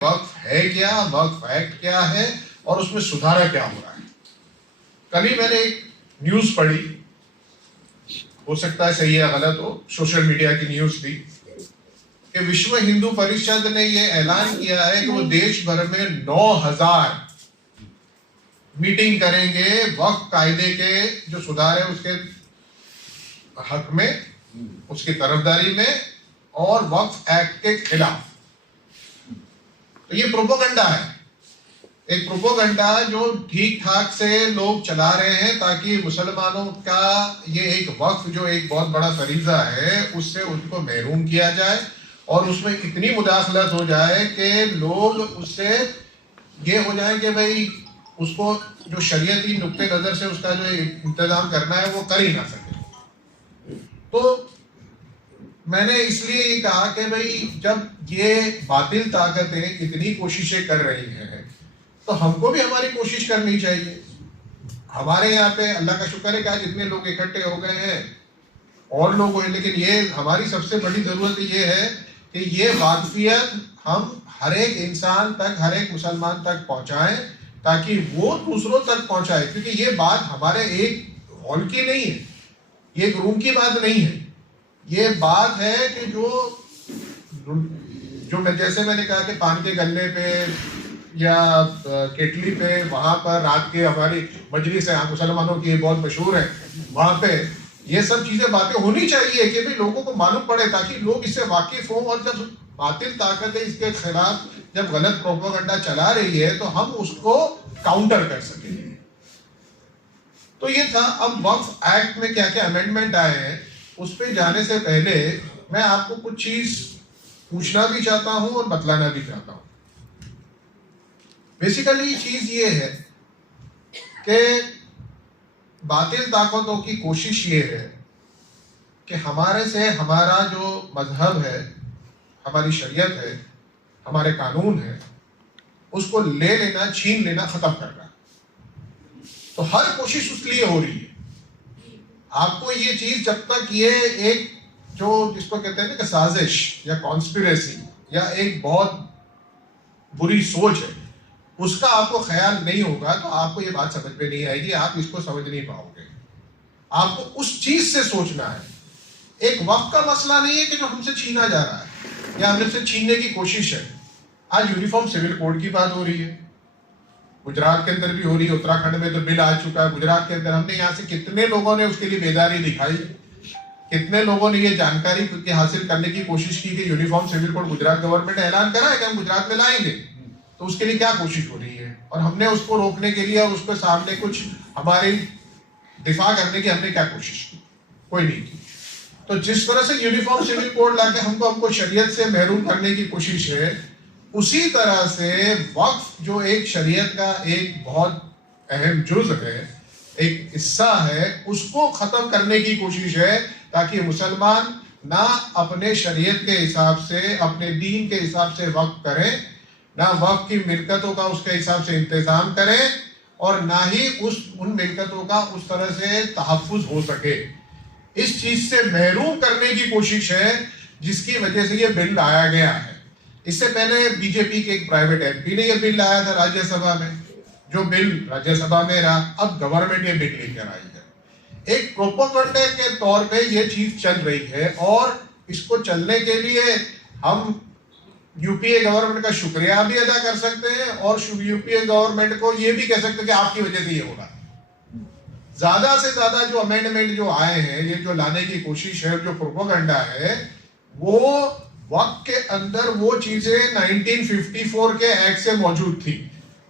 वक्फ है क्या, वक्फ एक्ट क्या है और उसमें सुधारा क्या हो रहा है। कल ही मैंने एक न्यूज पढ़ी, हो सकता है सही या गलत हो, सोशल मीडिया की न्यूज थी कि विश्व हिंदू परिषद ने यह ऐलान किया है कि वो देश भर में 9000 मीटिंग करेंगे वक्फ कायदे के जो सुधार है उसके हक में, उसकी तरफदारी में और वक्फ एक्ट के खिलाफ। तो ये प्रोपोगंडा है, एक प्रोपोगंडा जो ठीक ठाक से लोग चला रहे हैं ताकि मुसलमानों का ये एक वक्फ जो एक बहुत बड़ा फरीजा है उससे उनको महरूम किया जाए और उसमें इतनी मुदाखलत हो जाए कि लोग उससे ये हो जाए कि भाई उसको जो शरीयती नुक्ते नजर से उसका जो इंतजाम करना है वो कर ही ना सके। तो मैंने इसलिए ये कहा कि भाई जब ये बातिल ताकतें इतनी कोशिशें कर रही हैं तो हमको भी हमारी कोशिश करनी चाहिए। हमारे यहाँ पे अल्लाह का शुक्र है कि आज इतने लोग इकट्ठे हो गए हैं और लोग हुए, लेकिन ये हमारी सबसे बड़ी जरूरत ये है कि ये वाकफियत हम हर एक इंसान तक, हर एक मुसलमान तक पहुंचाएं ताकि वो दूसरों तक पहुंचाए। क्योंकि ये बात हमारे एक हॉल की नहीं है, ये एक रूम की बात नहीं है, ये बात है कि जो मैं जैसे मैंने कहा कि पान के गल्ले पे या केटली पे वहां पर रात के हमारी मजलिस है मुसलमानों की बहुत मशहूर है, वहां पे ये सब चीजें बातें होनी चाहिए कि भाई लोगों को मालूम पड़े ताकि लोग इससे वाकिफ हों और जब बातिल ताकतें इसके खिलाफ जब गलत प्रोपेगेंडा चला रही है तो हम उसको काउंटर कर सकें। तो ये था। अब वक्फ एक्ट में क्या क्या अमेंडमेंट आए हैं उस पर जाने से पहले मैं आपको कुछ चीज पूछना भी चाहता हूं और बतलाना भी चाहता हूं। बेसिकली चीज ये है कि बातिल ताकतों की कोशिश ये है कि हमारे से हमारा जो मजहब है, हमारी शरीयत है, हमारे कानून है, उसको ले लेना, छीन लेना, खत्म करना। तो हर कोशिश उस लिए हो रही है। आपको ये चीज जब तक ये एक जो जिसको कहते हैं ना कि साजिश या कॉन्स्पिरेसी या एक बहुत बुरी सोच है उसका आपको ख्याल नहीं होगा तो आपको ये बात समझ में नहीं आएगी, आप इसको समझ नहीं पाओगे। आपको उस चीज से सोचना है। एक वक्त का मसला नहीं है कि जो हमसे छीना जा रहा है या हमसे छीनने की कोशिश है। आज यूनिफॉर्म सिविल कोड की बात हो रही है, गुजरात के अंदर भी हो रही है, उत्तराखंड में तो बिल आ चुका है, गुजरात के अंदर हमने यहाँ से कितने लोगों ने उसके लिए बेदारी दिखाई, कितने लोगों ने ये जानकारी हासिल करने की कोशिश की कि uniform civil code Gujarat government ने ऐलान करा है कि हम गुजरात में लाएंगे, तो उसके लिए क्या कोशिश हो रही है और हमने उसको रोकने के लिए और उसके सामने कुछ हमारी दिफा करने की हमने क्या कोशिश की? कोई नहीं की। तो जिस तरह से यूनिफॉर्म सिविल कोड लाके हमको शरीयत से महरूम करने की कोशिश है, उसी तरह से वक्फ जो एक शरीयत का एक बहुत अहम जुज़ है, एक हिस्सा है, उसको खत्म करने की कोशिश है ताकि मुसलमान ना अपने शरीयत के हिसाब से, अपने दीन के हिसाब से वक्फ करें, ना वक्फ की मिल्कतों का उसके हिसाब से इंतजाम करें और ना ही उन मिल्कतों का उस तरह से तहफ़्फ़ुज़ हो सके। इस चीज से महरूम करने की कोशिश है जिसकी वजह से ये बिल लाया गया है। इससे पहले बीजेपी के एक प्राइवेट एमपी ने यह बिल लाया था राज्यसभा में, जो बिल राज्यसभा में रहा, अब गवर्नमेंट ये बिल लेकर आई है। एक प्रोपेगेंडा के तौर पे ये चीज चल रही है और इसको चलने के लिए हम यूपीए गवर्नमेंट का शुक्रिया भी अदा कर सकते हैं और यूपीए गवर्नमेंट को ये भी कह सकते हैं कि आपकी वजह से ये हो रहा है। ज्यादा से ज्यादा जो अमेंडमेंट जो आए हैं, ये जो लाने की कोशिश है, जो प्रोपेगेंडा है, वो वक्त के अंदर वो चीजें 1954 के एक्ट से मौजूद थी।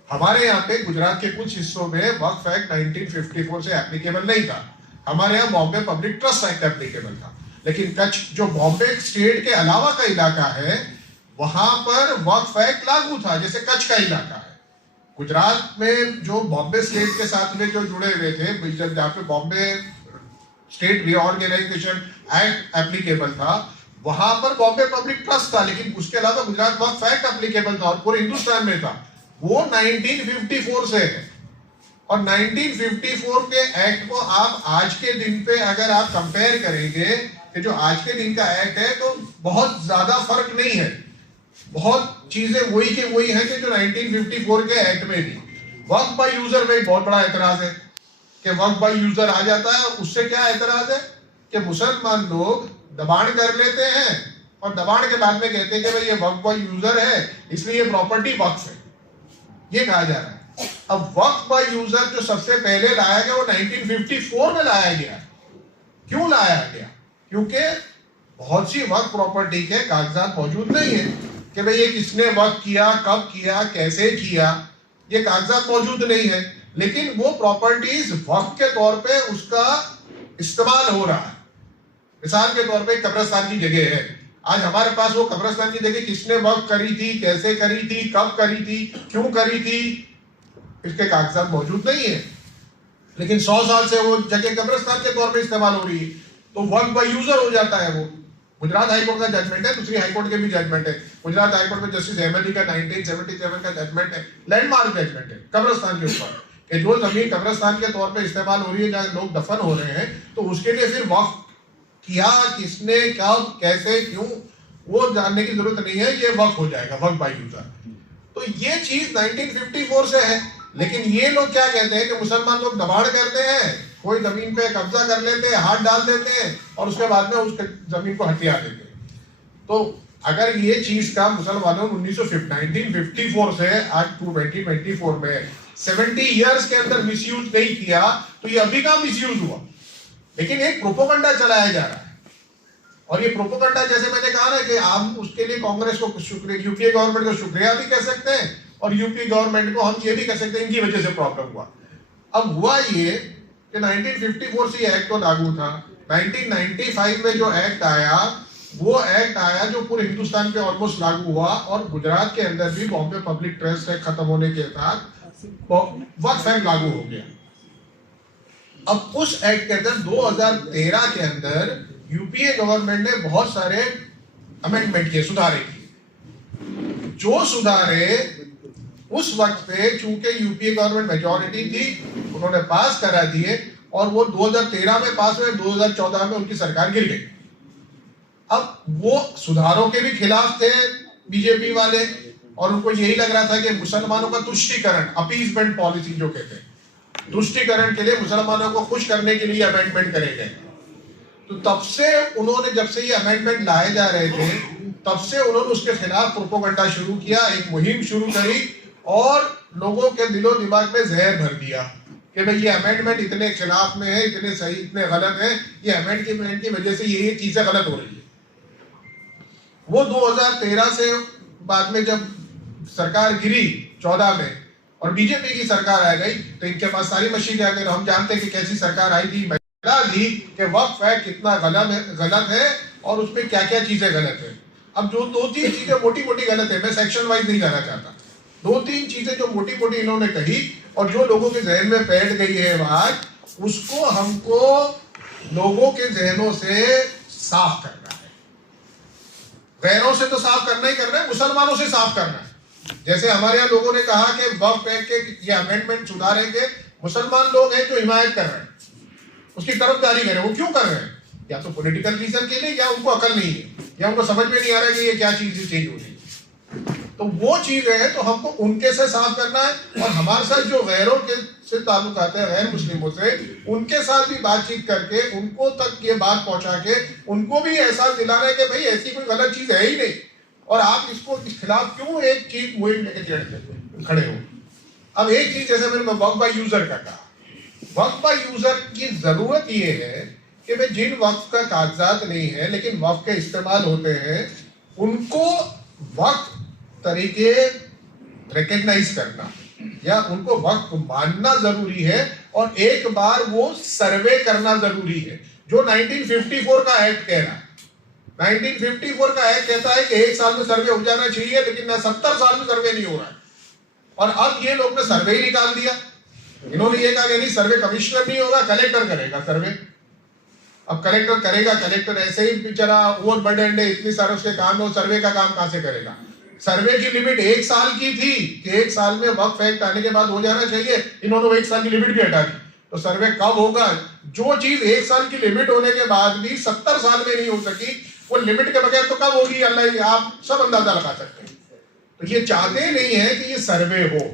हमारे यहाँ पे गुजरात के कुछ हिस्सों में वक्फ एक्ट 1954 से एप्लीकेबल नहीं था। हमारे यहाँ Bombay public trust act applicable था, लेकिन कच्छ जो बॉम्बे स्टेट के अलावा का इलाका है वहां पर वक्फ एक्ट लागू था, जैसे कच्छ का इलाका है। गुजरात में जो बॉम्बे स्टेट के साथ में जो जुड़े हुए थे, जब जहाँ पे Bombay state reorganisation act applicable था, वहां पर बॉम्बे पब्लिक ट्रस्ट था, लेकिन उसके अलावा गुजरात वक्फ एक्ट एप्लीकेबल था और पूरे हिंदुस्तान में था। वो 1954 से है और 1954 के एक्ट को आप आज के दिन पे अगर आप कंपेयर करेंगे कि जो आज के दिन का एक्ट है तो बहुत ज्यादा फर्क नहीं है। बहुत चीजें वही के वही हैं कि जो 1954 के एक्ट में थी। वक्फ बाय यूजर में एक बहुत बड़ा एतराज है कि वक्फ बाय यूजर आ जाता है, और उससे क्या एतराज है कि मुसलमान लोग दबाण कर लेते हैं और दबाण के बाद में कहते हैं कि भाई ये वक्फ बाय यूजर है इसलिए ये प्रॉपर्टी वक्फ है, ये कहा जा रहा है। अब वक्फ बाय यूजर जो सबसे पहले लाया गया वो 1954 में लाया गया। क्यों लाया गया? क्योंकि बहुत सी वक्फ प्रॉपर्टी के कागजात मौजूद नहीं है कि भाई ये किसने वक्फ किया, कब किया, कैसे किया, ये कागजात मौजूद नहीं है। लेकिन वो प्रॉपर्टीज वक्फ के तौर पे उसका इस्तेमाल हो रहा है। मिसाल के तौर पे कब्रिस्तान की जगह है, आज हमारे पास वो कब्रिस्तान की जगह किसने वक्फ करी थी, कैसे करी थी, कब करी थी, क्यों करी थी, इसके कागजात मौजूद नहीं है। लेकिन 100 साल से वो जगह कब्रिस्तान के तौर पे इस्तेमाल हो रही है, तो वक्फ बाय यूजर हो जाता है। वो गुजरात हाईकोर्ट का जजमेंट है, दूसरी हाईकोर्ट के भी जजमेंट है। गुजरात हाईकोर्ट में जस्टिस अहमद अली का 1977 का जजमेंट है, लैंडमार्क जजमेंट है कब्रिस्तान के ऊपर, कि जो जमीन कब्रिस्तान के तौर पे इस्तेमाल हो रही है, जहाँ लोग दफन हो रहे हैं, तो उसके लिए फिर वक्फ किया किसने, कब, कैसे, क्यों, वो जानने की जरूरत नहीं है, ये वक्फ हो जाएगा, वक्फ बाय यूजर। तो ये चीज 1954 से है। लेकिन ये लोग क्या कहते हैं कि मुसलमान लोग दबाड़ करते हैं, कोई जमीन पे कब्जा कर लेते हैं, हाथ डाल देते हैं और उसके बाद में उस जमीन को हथिया देते हैं। तो अगर ये चीज का मुसलमानों ने 1954 से आज 2024 में 70 इयर्स के अंदर मिसयूज नहीं किया, तो ये अभी का मिसयूज हुआ। लेकिन एक प्रोपोगंडा चलाया जा रहा है, और ये प्रोपोगंडा जैसे मैंने कहा ना कि आप उसके लिए कांग्रेस को शुक्रिया, यूपीए गवर्नमेंट को शुक्रिया भी कह सकते हैं, और यूपी गवर्नमेंट को हम ये भी कह सकते हैं इनकी वजह से प्रॉब्लम हुआ। अब हुआ ये कि 1954 से एक्ट तो लागू था, 1995 में जो एक्ट आया वो एक्ट आया जो पूरे हिंदुस्तान पे ऑलमोस्ट लागू हुआ, और गुजरात के अंदर भी बॉम्बे पब्लिक ट्रस्ट एक्ट खत्म होने के साथ वक्फ एक्ट लागू हो गया। अब उस एक्ट के अंदर 2013 के अंदर यूपीए गवर्नमेंट ने बहुत सारे अमेंडमेंट किए, सुधारे किए। जो सुधारे उस वक्त पे चूंकि यूपीए गवर्नमेंट मेजॉरिटी थी, उन्होंने पास करा दिए, और वो 2013 में पास हुए, 2014 में उनकी सरकार गिर गई। अब वो सुधारों के भी खिलाफ थे बीजेपी वाले, और उनको यही लग रहा था कि मुसलमानों का तुष्टीकरण, अपीसमेंट पॉलिसी जो कहते हैं, तुष्टीकरण के लिए मुसलमानों को खुश करने के लिए अमेंडमेंट करे गए। तो तब से उन्होंने, जब से ये अमेंडमेंट लाए जा रहे थे, तब से उन्होंने उसके खिलाफ प्रोपोगंडा शुरू किया, एक मुहिम शुरू करी, और लोगों के दिलो दिमाग में जहर भर दिया कि भाई ये अमेंडमेंट इतने खिलाफ में है, इतने सही, इतने गलत है, ये अमेंडमेंट की वजह से ये चीजें गलत हो रही है। वो 2013 से बाद में जब सरकार गिरी 14 में और बीजेपी की सरकार आ गई, तो इनके पास सारी मशीनें आ गई। हम जानते हैं कि कैसी सरकार आई थी, बता दी कि वक्फ एक्ट कितना गलत है और उसमें क्या क्या चीजें गलत है। अब जो 2-3 चीजें मोटी मोटी गलत है, मैं सेक्शन वाइज नहीं जाना चाहता, 2-3 चीजें जो मोटी मोटी इन्होंने कही और जो लोगों के जहन में बैठ गई है बात, उसको हमको लोगों के जहनों से साफ करना है। गैरों से तो साफ करना ही करना है, मुसलमानों से साफ करना है। जैसे हमारे यहाँ लोगों ने कहा कि वक्फ एक्ट के ये अमेंडमेंट सुधारेंगे, मुसलमान लोग हैं जो हिमायत कर रहे हैं, उसकी तरफदारी कर रहे हैं। वो क्यों कर रहे हैं? या तो पॉलिटिकल रीजन के लिए, या उनको अकल नहीं है, या उनको समझ में नहीं आ रहा है कि ये क्या चीज चेंज हो रही है। तो वो चीजें हैं, तो हमको उनके से साफ करना है, और हमारे साथ जो गैरों के से ताल्लुक आते हैं, गैर मुस्लिमों से, उनके साथ भी बातचीत करके उनको तक ये बात पहुंचा के उनको भी एहसास दिलाना है कि भाई ऐसी कोई गलत चीज है ही नहीं, और आप इसको इस खिलाफ क्यों एक चीज मुहिम लेके खड़े हो। अब एक चीज जैसे मैंने वक्फ बाय यूजर का कहा, वक्फ बाय यूजर की जरूरत ये है कि भाई जिन वक्फ का कागजात नहीं है लेकिन वक्फ के इस्तेमाल होते हैं, उनको वक्फ तरीके रिकग्नाइज करना या उनको वक्त मानना जरूरी है, और एक बार वो सर्वे करना जरूरी है, जो 1954 का एक्ट कह रहा है। 1954 का एक्ट कहता है कि 1 साल में सर्वे हो जाना चाहिए, लेकिन ना 70 साल में सर्वे नहीं हो रहा है। और अब ये लोग ने सर्वे ही निकाल दिया। इन्होंने ये कहा कि नहीं, सर्वे कमिश्नर नहीं होगा, कलेक्टर करेगा सर्वे। अब कलेक्टर करेगा, कलेक्टर ऐसे ही बेचारा ओवर बर्डन है, इतनी सारे उसके काम है, सर्वे का काम कहां से करेगा। सर्वे की लिमिट 1 साल की थी कि 1 साल में वक्फ एक्ट आने के बाद हो जाना चाहिए, इन्होंने 1 साल की लिमिट भी हटा दी। तो सर्वे कब होगा? जो चीज 1 साल की लिमिट होने के बाद भी 70 साल में नहीं हो सकी, वो लिमिट के बगैर तो कब होगी? अल्लाह, आप सब अंदाजा लगा सकते हैं। तो ये चाहते नहीं है कि ये सर्वे हो,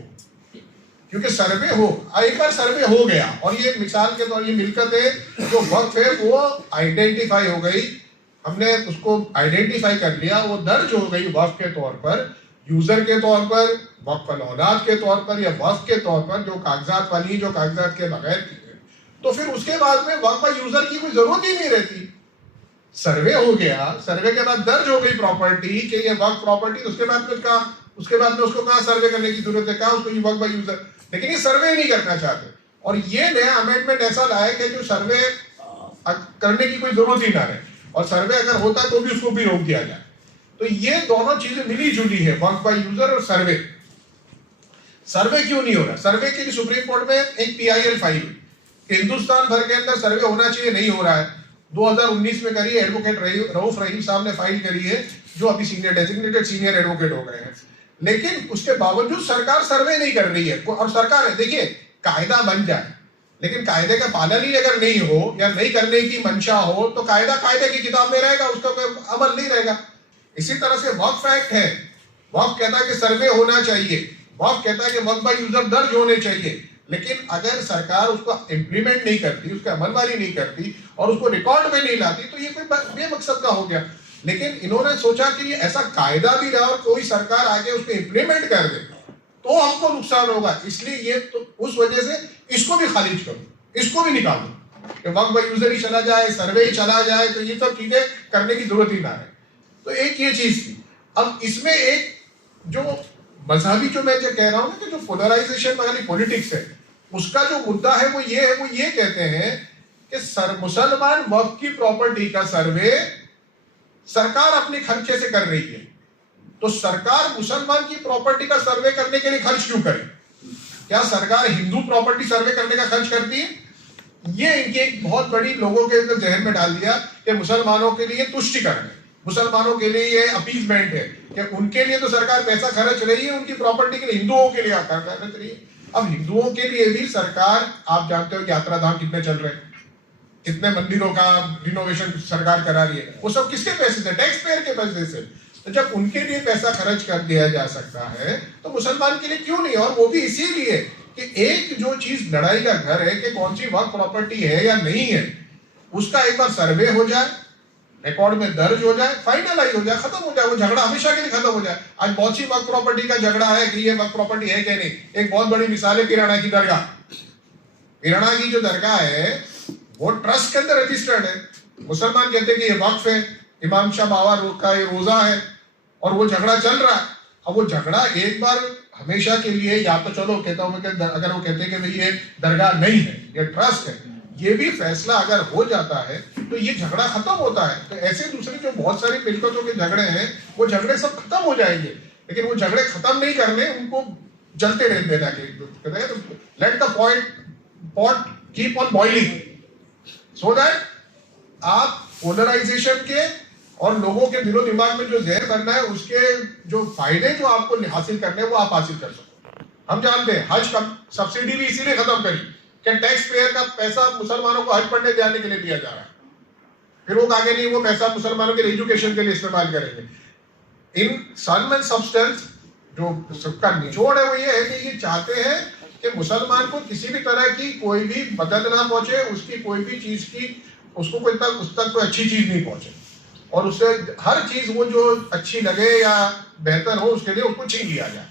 क्योंकि सर्वे हो, एक बार सर्वे हो गया और ये मिसाल के तौर ये मिल्कत है जो वक्फ है वो आइडेंटिफाई हो गई, हमने उसको आइडेंटिफाई कर लिया, वो दर्ज हो गई वक्फ के तौर पर, यूजर के तौर पर, वक्फ औलाद के तौर पर या वक्फ के तौर पर, जो कागजात वाली जो कागजात के बगैर की है, तो फिर उसके बाद में वक्फ यूजर की कोई जरूरत ही नहीं रहती। सर्वे हो गया, सर्वे के बाद दर्ज हो गई प्रॉपर्टी कि ये वक्फ प्रॉपर्टी, उसके बाद में कहा, उसके बाद में उसको कहाँ सर्वे करने की जरूरत है, कहा उसको ये वक्फ यूजर, लेकिन ये सर्वे नहीं करना चाहते। और ये नया अमेंडमेंट ऐसा लाया कि जो सर्वे करने की कोई जरूरत ही ना रहे, और सर्वे अगर होता है तो भी उसको भी रोक दिया जाए। तो ये दोनों चीजें मिली जुली है, वक्फ बाय यूजर और सर्वे। सर्वे क्यों नहीं हो रहा? सर्वे के लिए सुप्रीम कोर्ट में एक PIL फाइल हिंदुस्तान भर के अंदर सर्वे होना चाहिए, नहीं हो रहा है। 2019 में करी है, एडवोकेट रऊफ रहीम साहब ने फाइल करी है, जो अभी डेजिग्नेटेड सीनियर एडवोकेट हो गए हैं, लेकिन उसके बावजूद सरकार सर्वे नहीं कर रही है। और सरकार है, देखिए कायदा बन जाए, लेकिन कायदे का पालन ही अगर नहीं हो या नहीं करने की मंशा हो तो कायदा कायदे की किताब में रहेगा, उसका कोई अमल नहीं रहेगा। इसी तरह से वक्फ एक्ट है, वक्फ कहता है कि सर्वे होना चाहिए, वक्फ कहता है कि वक्फ बाय यूजर दर्ज होने चाहिए, लेकिन अगर सरकार उसको इंप्लीमेंट नहीं करती, उसकी अमलवारी नहीं करती और उसको रिकॉर्ड में नहीं लाती, तो ये कोई बेमकसद का हो गया। लेकिन इन्होंने सोचा कि ये ऐसा कायदा भी रहा और कोई सरकार आगे उसको इंप्लीमेंट कर दे तो हमको नुकसान होगा, इसलिए ये तो उस वजह से इसको भी खारिज करो, इसको भी निकालो कि वक्फ बाय यूजर ही चला जाए, सर्वे ही चला जाए, तो ये सब चीजें करने की जरूरत ही ना है। तो एक ये चीज थी। अब इसमें एक जो मजहबी, जो मैं जो कह रहा हूं ना कि जो पोलराइजेशन वाली पॉलिटिक्स है, उसका जो मुद्दा है वो ये है, वो ये कहते हैं कि मुसलमान वक्फ की प्रॉपर्टी का सर्वे सरकार अपने खर्चे से कर रही है, तो सरकार मुसलमान की प्रॉपर्टी का सर्वे करने के लिए खर्च क्यों करे? क्या सरकार हिंदू प्रॉपर्टी सर्वे करने का खर्च करती है? ये इनकी एक बहुत बड़ी लोगों के अंदर जहन में डाल दिया कि मुसलमानों के लिए तुष्टिकरण है, मुसलमानों के लिए ये अपीजमेंट है कि उनके लिए तो सरकार पैसा खर्च रही है, उनकी प्रॉपर्टी के लिए हिंदुओं के लिए खर्च रही है। अब हिंदुओं के लिए भी सरकार, आप जानते हो कि यात्रा धाम कितने चल रहे हैं, कितने मंदिरों का रिनोवेशन सरकार करा रही है, वो सब किसके पैसे से? टैक्स पेयर के पैसे से। तो जब उनके लिए पैसा खर्च कर दिया जा सकता है तो मुसलमान के लिए क्यों नहीं? और वो भी इसीलिए कि एक जो चीज लड़ाई का घर है कि कौन सी वक्फ प्रॉपर्टी है या नहीं है, उसका एक बार सर्वे हो जाए, रिकॉर्ड में दर्ज हो जाए, फाइनलाइज हो जाए, खत्म हो जाए, वो झगड़ा हमेशा के लिए खत्म हो जाए। आज बहुत सी वक्फ प्रॉपर्टी का झगड़ा है कि ये वक्फ प्रॉपर्टी है कि नहीं। एक बहुत बड़ी मिसाल है पिराना की दरगाह। पिराना की जो दरगाह है वो ट्रस्ट के अंदर रजिस्टर्ड है, मुसलमान कहते हैं कि ये वक्फ है, इमाम शाह बाबा का ये रोजा है, और वो झगड़ा चल रहा है। अब वो झगड़ा एक बार हमेशा के लिए, या तो चलो कहता हूं मैं, अगर वो कहते हैं कि भाई ये दरगाह नहीं है, ये ट्रस्ट है, ये भी फैसला अगर हो जाता है तो ये झगड़ा खत्म होता है। तो ऐसे दूसरे जो बहुत सारी मिल्कतों के झगड़े हैं, वो झगड़े सब खत्म हो जाएंगे, लेकिन वो झगड़े खत्म नहीं करने, उनको जलते रहने देना चाहिए। Let the pot keep on boiling, so that आप पोलराइजेशन के और लोगों के दिलो दिमाग में जो जहर करना है, उसके जो फायदे जो आपको हासिल करने हैं वो आप हासिल कर सको। हम जानते हैं हज का सब्सिडी भी इसीलिए खत्म करी कि टैक्स पेयर का पैसा मुसलमानों को हज पढ़ने जाने के लिए दिया जा रहा है, फिर वो आगे नहीं वो पैसा मुसलमानों के एजुकेशन के लिए इस्तेमाल करेंगे। इन सम एंड सब्सटेंस जो सबका निचोड़ है वो ये है कि ये चाहते हैं कि मुसलमान को किसी भी तरह की कोई भी मदद ना पहुंचे, उसकी कोई भी चीज की उसको कोई तक उस तक कोई अच्छी चीज नहीं पहुंचे, और उससे हर चीज वो जो अच्छी लगे या बेहतर हो उसके लिए उसको छीन लिया जाए।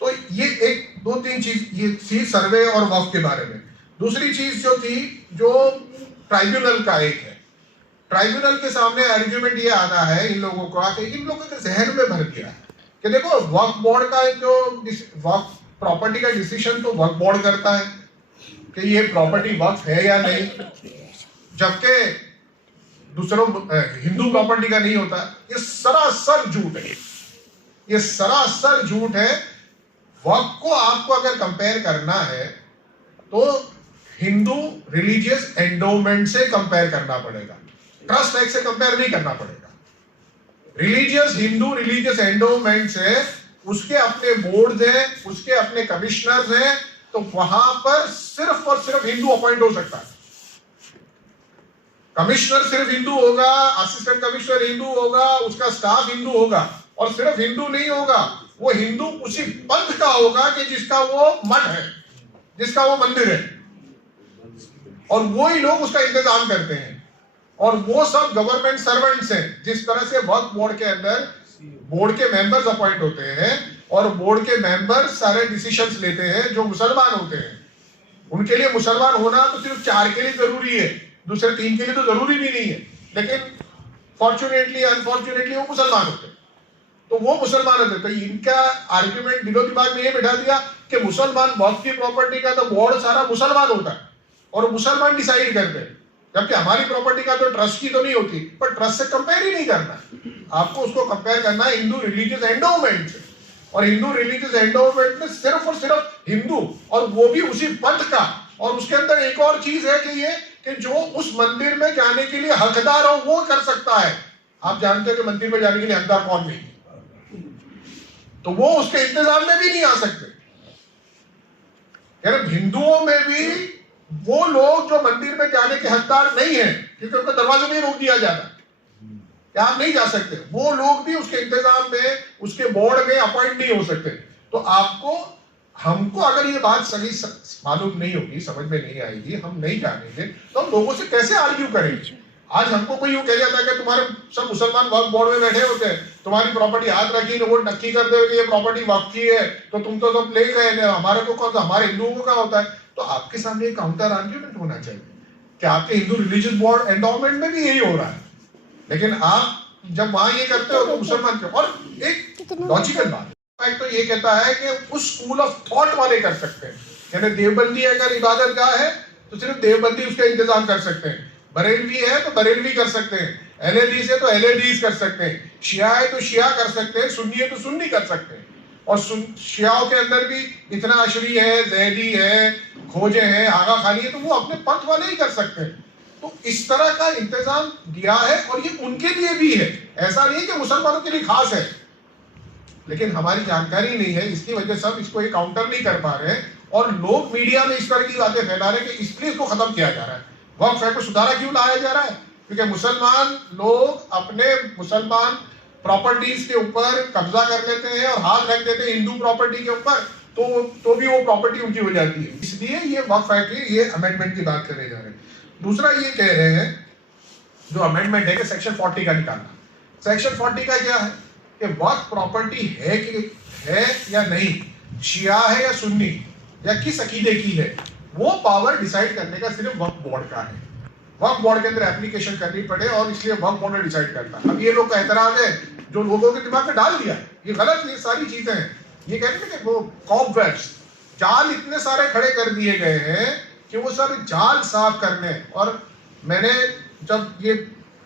तो ये एक दो तीन चीज ये थी सर्वे और वक्फ के बारे में। दूसरी चीज जो थी, जो ट्राइब्यूनल का एक है, ट्राइब्यूनल के सामने आर्ग्यूमेंट ये आना है इन लोगों का कि इन लोगों के जहन में भर गया है कि देखो वक्फ बोर्ड का जो वक्फ प्रॉपर्टी का डिसीजन तो वक्फ बोर्ड करता है कि ये प्रॉपर्टी वक्फ है या नहीं, जबकि दूसरों हिंदू प्रॉपर्टी का नहीं होता। ये सरासर झूठ है, ये सरासर झूठ है। वक्फ को आपको अगर कंपेयर करना है तो हिंदू रिलीजियस एंडोमेंट से कंपेयर करना पड़ेगा, ट्रस्ट एक्ट से कंपेयर नहीं करना पड़ेगा। रिलीजियस हिंदू रिलीजियस एंडोमेंट से उसके अपने बोर्ड हैं, उसके अपने कमिश्नर्स हैं, तो वहां पर सिर्फ और सिर्फ हिंदू अपॉइंट हो सकता है। कमिश्नर सिर्फ हिंदू होगा, असिस्टेंट कमिश्नर हिंदू होगा, उसका स्टाफ हिंदू होगा, और सिर्फ हिंदू नहीं होगा, वो हिंदू उसी पंथ का होगा कि जिसका वो मठ है, जिसका वो मंदिर है, और वो ही लोग उसका इंतजाम करते हैं। और वो सब गवर्नमेंट सर्वेंट्स हैं। जिस तरह से वक्फ बोर्ड के अंदर बोर्ड के मेंबर्स अपॉइंट होते हैं और बोर्ड के मेंबर्स सारे डिसीजंस लेते हैं जो मुसलमान होते हैं, उनके लिए मुसलमान होना तो सिर्फ 4 के लिए जरूरी है, दूसरे 3 के लिए तो जरूरी भी नहीं है, लेकिन फॉर्चुनेटली अनफॉर्चुनेटली वो मुसलमान होते हैं, तो वो मुसलमान होते। तो इनका आर्ग्यूमेंट दिलो दिमाग में ये बैठा दिया कि मुसलमान वक्फ की प्रॉपर्टी का तो बोर्ड सारा मुसलमान होता है और मुसलमान डिसाइड करते हैं, जबकि हमारी प्रॉपर्टी का तो ट्रस्ट की तो नहीं होती। पर ट्रस्ट से कंपेयर ही नहीं करना, आपको उसको कंपेयर करना है हिंदू रिलीजियस एंडोमेंट से, और हिंदू रिलीजियस एंडोमेंट में सिर्फ और सिर्फ हिंदू, और वो भी उसी पंथ का। और उसके अंदर एक और चीज है कि ये कि जो उस मंदिर में जाने के लिए हकदार हो वो कर सकता है। आप जानते हैं कि मंदिर में जाने के लिए हकदार कौन नहीं, तो वो उसके इंतजाम में भी नहीं आ सकते। यानी हिंदुओं में भी वो लोग जो मंदिर में जाने के हकदार नहीं है, क्योंकि उनको दरवाजे में रोक दिया जाता है कि आप नहीं जा सकते, वो लोग भी उसके इंतजाम में, उसके बोर्ड में अपॉइंट नहीं हो सकते। तो आपको, हमको अगर ये बात सही मालूम नहीं होगी, समझ में नहीं आएगी, हम नहीं जानेंगे, तो हम लोगों से कैसे आर्ग्यू करेंगे। आज हमको कोई यूं कह जाता है कि तुम्हारे सब मुसलमान वक्फ बोर्ड में बैठे होते हैं, तुम्हारी प्रॉपर्टी हाथ रखी वो नक्की कर दे कि ये प्रॉपर्टी वक्फ की है, तो तुम तो सब ले गए, हमारे को कौन सा, हमारे हिंदुओं को क्या होता है। तो आपके सामने एक काउंटर आर्ग्यूमेंट होना चाहिए कि आपके हिंदू रिलीजियस बोर्ड एंडोमेंट में भी यही हो रहा है, लेकिन आप जब वहां ये करते हो तो मुसलमान क्यों। और एक लॉजिकल बात तो ये कहता है कि उस स्कूल ऑफ थॉट वाले कर सकते हैं, यानी देवबंदी अगर इबादत गाह है तो सिर्फ देवबंदी उसका इंतजाम कर सकते हैं, बरेलवी है तो बरेलवी कर सकते हैं, एलएडीज है तो एलएडीज कर सकते हैं, शिया है तो शिया कर सकते हैं, सुन्नी है तो सुन्नी कर सकते हैं। और शियाओं के अंदर भी इतना अशरी है, जैदी है, खोजे हैं, आगा खानी है, तो वो अपने पंथ वाले ही कर सकते हैं। तो इस तरह का इंतजाम दिया है और ये उनके लिए भी है, ऐसा नहीं कि मुसलमानों के लिए खास है, लेकिन हमारी जानकारी नहीं है, इसकी वजह से हम इसको काउंटर नहीं कर पा रहे हैं और लोग मीडिया में इस तरह की बातें फैला रहे हैं कि इसलिए इसको खत्म किया जा रहा है। वक्फ एक्ट को सुधारा क्यों लाया जा रहा है, क्योंकि मुसलमान लोग अपने मुसलमान प्रॉपर्टीज के ऊपर कब्जा कर लेते हैं और हाथ रख देते हैं हिंदू प्रॉपर्टी के ऊपर, तो भी वो प्रॉपर्टी उनकी हो जाती है। इसलिए ये वक्फ एक्ट की ये अमेंडमेंट की बात करे जा रहे हैं। दूसरा ये कह रहे हैं जो अमेंडमेंट है कि सेक्शन 40 का निकालना। सेक्शन 40 का क्या है कि वक्फ प्रॉपर्टी है या नहीं, शिया है या सुन्नी या किस अकीदे की है, वो पावर डिसाइड करने का सिर्फ वक्फ बोर्ड का है। वक्फ बोर्ड के अंदर एप्लीकेशन करनी पड़े और इसलिए वक्फ बोर्ड ने डिसाइड करता है। अब ये लोग का एतराज है जो लोगों के दिमाग में डाल दिया, ये गलत, ये सारी चीजें हैं। ये कहते हैं कि वो कॉबवेब्स, जाल इतने सारे खड़े कर दिए गए हैं कि वो सारे जाल साफ करने। और मैंने जब ये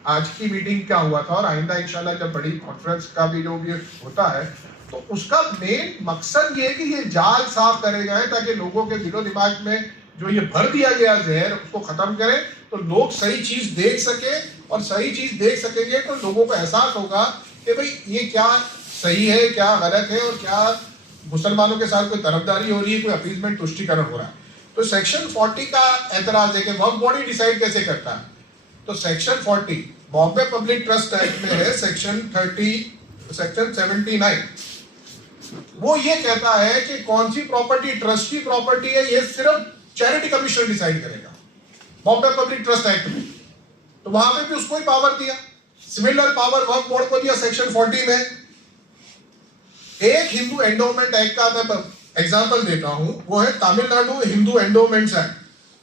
आज की मीटिंग क्या हुआ था और आइंदा इंशाल्लाह जब बड़ी कॉन्फ्रेंस का भी जो भी होता है तो उसका मेन मकसद ये है कि ये जाल साफ करे जाए ताकि लोगों के दिलो दिमाग में जो ये भर दिया गया जहर उसको खत्म करें, तो लोग सही चीज देख सके, और सही चीज देख सकेंगे तो लोगों को एहसास होगा कि भाई ये क्या सही है, क्या गलत है, और क्या मुसलमानों के साथ कोई तरफदारी हो रही है, कोई अपीजमेंट, तुष्टिकरण हो रहा है। तो सेक्शन 40 का एतराज है कि वक्फ बॉडी डिसाइड कैसे करता है। तो section 40 Bombay public trust act में है, सेक्शन 79, वो ये कहता है कि कौन सी प्रॉपर्टी ट्रस्ट की प्रॉपर्टी है, ये सिर्फ चैरिटी कमिश्नर डिसाइड करेगा बॉम्बे पब्लिक ट्रस्ट एक्ट में। तो वहां पे भी उसको ही पावर दिया, सिमिलर पावर वक्फ बोर्ड को दिया सेक्शन 40 में। एक हिंदू एंडोमेंट एक्ट का मैं एग्जांपल देता हूं, वो है तमिलनाडु हिंदू एंडोमेंट्स एक्ट,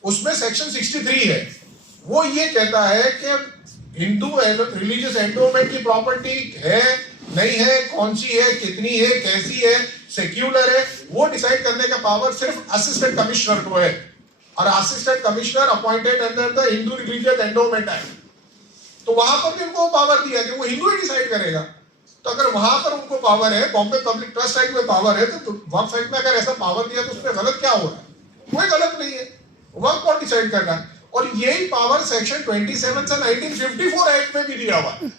उसमें सेक्शन 63 है। वो ये कहता है कि हिंदू रिलीजियस एंडोमेंट की प्रॉपर्टी है नहीं है, कौन सी है, कितनी है, कैसी है, सेक्युलर है, वो डिसाइड करने का पावर सिर्फ असिस्टेंट कमिश्नर को है, और assistant commissioner appointed under the Hindu religious endowment act. तो वहां पर भी उनको पावर दिया कि वो हिंदू ही डिसाइड करेगा। तो अगर वहां पर उनको पावर है, बॉम्बे पब्लिक ट्रस्ट एक्ट में पावर है, तो वक्फ एक्ट में अगर ऐसा पावर दिया तो उसमें गलत क्या हो रहा है? कोई गलत नहीं है, वक्फ बोर्ड डिसाइड करना है। और यही पावर सेक्शन 27 से 1954 एक्ट में भी दिया हुआ है।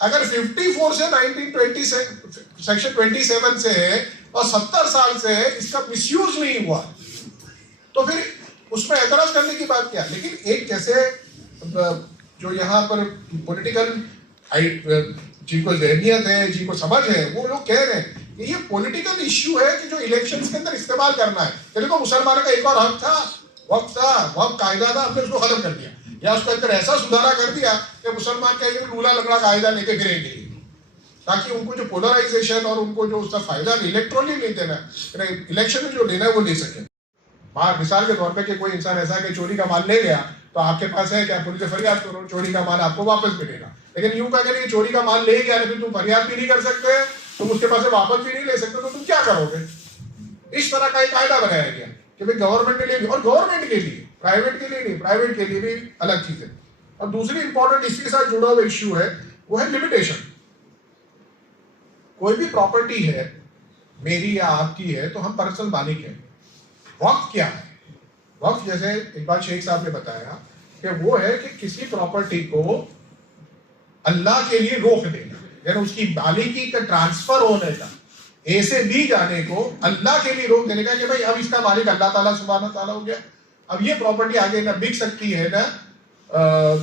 अगर 54 से 1920 सेक्शन 27 से है और 70 साल से है, इसका मिसयूज नहीं हुआ, तो फिर उसमें एतराज करने की बात क्या। लेकिन एक जैसे जो यहाँ पर पॉलिटिकल जिनको जहनियत है, जिनको समझ है, वो लोग कह रहे हैं ये पॉलिटिकल इश्यू है कि जो इलेक्शंस के अंदर इस्तेमाल करना है। देखो मुसलमानों का एक और हक था, वक्त कायदा था, हमने उसको खत्म कर दिया, या उसके अंदर ऐसा सुधारा कर दिया कि मुसलमान का एक लूला लगड़ा कायदा लेके फिरेंगे, ताकि उनको जो पोलराइजेशन और उनको जो उसका फायदा इलेक्ट्रॉनिक नहीं देना, इलेक्शन में जो लेना है वो ले सके। मिसाल के तौर पे कि कोई इंसान ऐसा है कि चोरी का माल ले गया, तो आपके पास है क्या, पुलिस से फरियाद करो, चोरी का माल आपको वापस मिलेगा। लेकिन यूं कहेंगे कि चोरी का माल ले गया, फिर तुम फरियाद भी नहीं कर सकते, तुम उसके पास से वापस भी नहीं ले सकते, तो तुम क्या करोगे? इस तरह का एक कायदा बनाया गया कि भाई गवर्नमेंट के लिए भी, और गवर्नमेंट के लिए, प्राइवेट के लिए नहीं, प्राइवेट के लिए भी अलग चीज है। और दूसरी इंपॉर्टेंट इसके साथ जुड़ा हुआ इश्यू है, वो है लिमिटेशन। कोई भी प्रॉपर्टी है, मेरी या आपकी है, तो हम पर्सनल मालिक हैं। वक्फ क्या है? वक्फ जैसे एक बार शेख साहब ने बताया कि वो है कि किसी प्रॉपर्टी को अल्लाह के लिए रोक देना, यानी उसकी मालिकी का ट्रांसफर होने का, ए से बी जाने को अल्लाह के लिए रोक देने का, कि भाई अब इसका मालिक अल्लाह ताला सुब्हानहू ताला हो गया, अब ये प्रॉपर्टी आगे ना बिक सकती है, ना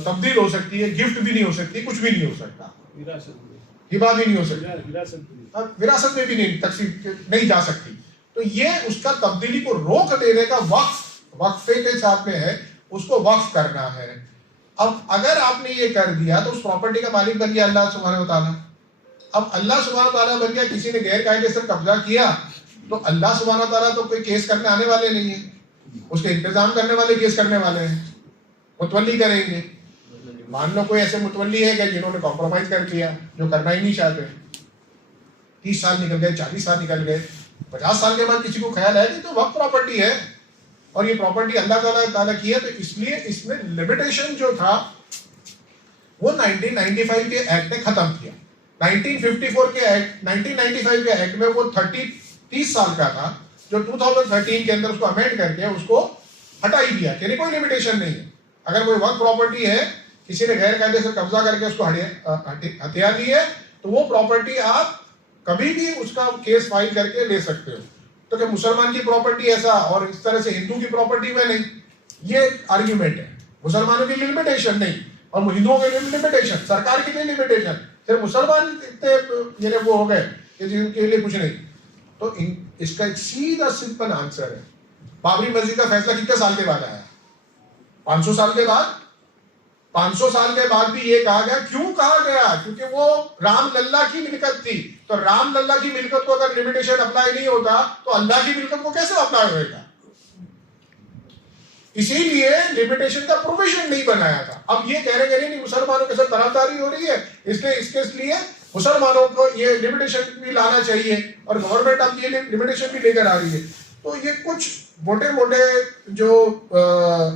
तब्दील हो सकती है, गिफ्ट भी नहीं हो सकती, कुछ भी नहीं हो सकता, हिबा भी नहीं हो सकती, विरासत में भी नहीं तकसीम नहीं जा सकती। तो ये उसका तब्दीली को रोक देने का वक्फे के साथ में है, उसको वक्फ करना है। अब अगर आपने ये कर दिया तो उस प्रॉपर्टी का मालिक बन गया अल्लाह सुब्हानहू ताला। अब अल्लाह सुब्हानहू ताला बन गया, किसी ने गैर कायदे से कब्जा किया, तो अल्लाह सुब्हानहू ताला तो कोई केस करने आने वाले नहीं है, उसके इंतजाम करने वाले केस करने वाले हैं, मुतवल्ली करेंगे। मान लो कोई ऐसे मुतवल्ली है कि जिन्होंने कॉम्प्रोमाइज कर लिया, जो करना ही नहीं चाहते, 30 साल निकल गए, 40 साल निकल गए, 50 साल के बाद किसी को ख्याल है कि तो वक्त प्रॉपर्टी है और ये प्रॉपर्टी अल्लाह ताला की है, तो इसलिए इसमें लिमिटेशन जो था वो 1995 के एक्ट ने खत्म किया। 1954 के एक्ट, 1995 के एक्ट में वो 30 साल का था, जो 2013 के अंदर उसको अमेंड करके उसको हटा ही दिया कि कोई लिमिटेशन नहीं है। अगर कोई वक्त प्रॉपर्टी है, किसी ने गैर कायदे से कब्जा करके उसको हथिया दी है, तो वो प्रॉपर्टी आप कभी भी उसका केस फाइल करके ले सकते हो। तो कि मुसलमान की प्रॉपर्टी ऐसा और इस तरह से हिंदू की प्रॉपर्टी में नहीं, ये आर्ग्यूमेंट है। मुसलमानों के लिए लिमिटेशन नहीं और हिंदुओं के लिए लिमिटेशन, सरकार के लिए लिमिटेशन, सिर्फ मुसलमान इतने वो हो गए कि जिनके लिए कुछ नहीं। तो इसका एक सीधा सिंपल आंसर है, बाबरी मस्जिद का फैसला कितने साल के बाद आया? 500 साल के बाद। 500 साल के बाद भी ये कहा गया, क्यों कहा गया? क्योंकि वो राम लल्ला की मिल्कत थी। तो राम लल्ला की मिल्कत को अगर लिमिटेशन अप्लाई नहीं होता तो अल्लाह की मिल्कत को कैसे अप्लाई होगा? इसीलिए लिमिटेशन का प्रोविजन नहीं बनाया था। अब ये कह रहे नहीं मुसलमानों के साथ तरफदारी हो रही है, इसलिए इसके लिए मुसलमानों को ये लिमिटेशन भी लाना चाहिए और गवर्नमेंट अब ये लिमिटेशन भी लेकर आ रही है। तो ये कुछ मोटे मोटे जो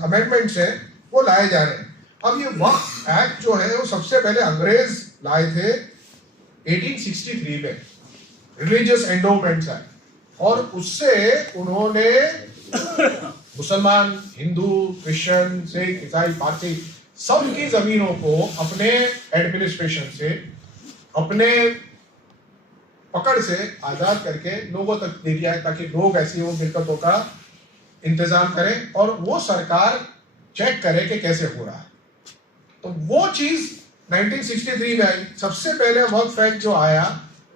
अमेंडमेंट्स हैं वो लाए जा रहे हैं। अब ये वक्फ एक्ट जो है वो सबसे पहले अंग्रेज लाए थे 1863 में, रिलीजियस एंडोमेंट्स एक्ट, और उससे उन्होंने मुसलमान, हिंदू, क्रिश्चियन, सिख, ईसाई, पारसी सबकी जमीनों को अपने एडमिनिस्ट्रेशन से, अपने पकड़ से आजाद करके लोगों तक दे दिया है, ताकि लोग ऐसी वो मिल्कतों का इंतजाम करें और वो सरकार चेक करे कि कैसे हो रहा है। तो वो चीज 1963 में आई। सबसे पहले वक्फ एक्ट जो आया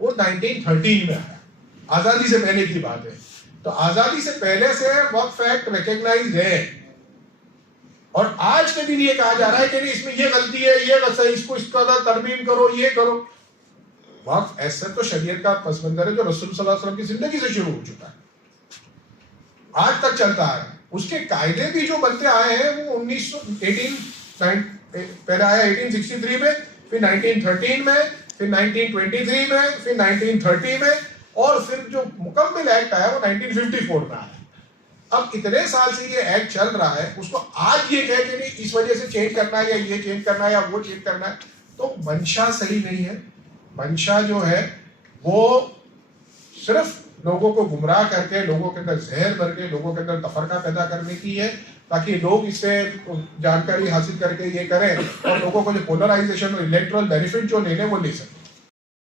वो 1913 में आया, आजादी से पहले की बात है। तो आजादी से पहले से वक्फ एक्ट रिकॉग्नाइज्ड है और आज के दिन ये कहा जा रहा है कि नहीं इसमें ये गलती है, ये गलत है, इसको इसका तरमीम करो, ये करो। वक्फ ऐसा तो शरीयत का पस मंजर है जो रसूल सल्लल्लाहु अलैहि वसल्लम की जिंदगी से शुरू हो चुका है, आज तक चलता है। उसके कायदे भी जो बनते आए हैं वो 1918 पहले आया 1863 में, फिर 1913 में, फिर 1923 में, फिर 1930 में, और फिर जो मुकम्मल एक्ट आया वो 1954 में आया। अब इतने साल से ये एक्ट चल रहा है, उसको आज ये कह के नहीं इस वजह से चेंज करना है या ये चेंज करना है या वो चेंज करना है, तो मंशा सही नहीं है। मंशा जो है वो सिर्फ लोगों को गुमराह करके, लोगों के अंदर जहर भर के, लोगों के अंदर तफरका पैदा करने की है, ताकि लोग इससे जानकारी हासिल करके ये करें और लोगों को जो पोलराइजेशन और इलेक्ट्रल बेनिफिट जो लेने वो ले सकें।